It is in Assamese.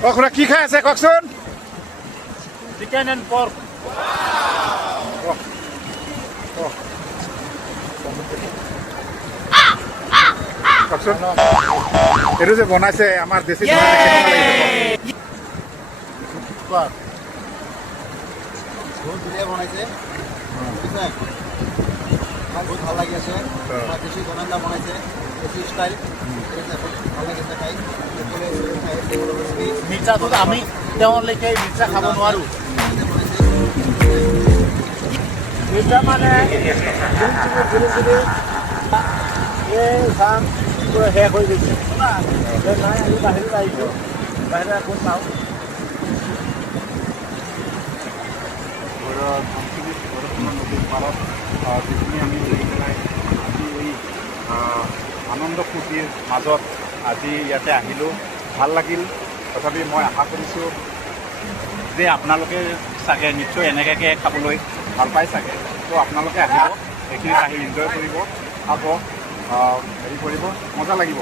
অ খুৰা কি খাই আছে কওকচোন চিকেন এণ্ড পৰ্ক কওকচোন এইটো যে বনাইছে আমাৰ দেশী ধৰণে কেনেকুৱা লাগিছে কওক? বহুত ধুনীয়া বনাইছে বহুত ভাল লাগি আছে দেশী ধৰণে বনাইছে দেশী ষ্টাইল ভাল লাগিছে খাই মিৰ্চাটোত আমি তেওঁলৈকে মিৰ্চা খাব নোৱাৰোঁ মিৰ্চা মানে এই চাম পুৰা শেষ হৈ গৈছে নাই আমি বাহিৰত আহিছোঁ বাহিৰত আকৌ চাওঁ নদীৰ পাৰত যিখিনি আমি লৈ পেলাই আজি এই আনন্দ ফূৰ্তিৰ মাজত আজি ইয়াতে আহিলোঁ ভাল লাগিল তথাপি মই আশা কৰিছোঁ যে আপোনালোকে চাগে নিশ্চয় এনেকুৱাকৈ খাবলৈ ভাল পায় চাগে তো আপোনালোকে আহিব এইখিনিত আহি এনজয় কৰিব খাব হেৰি কৰিব মজা লাগিব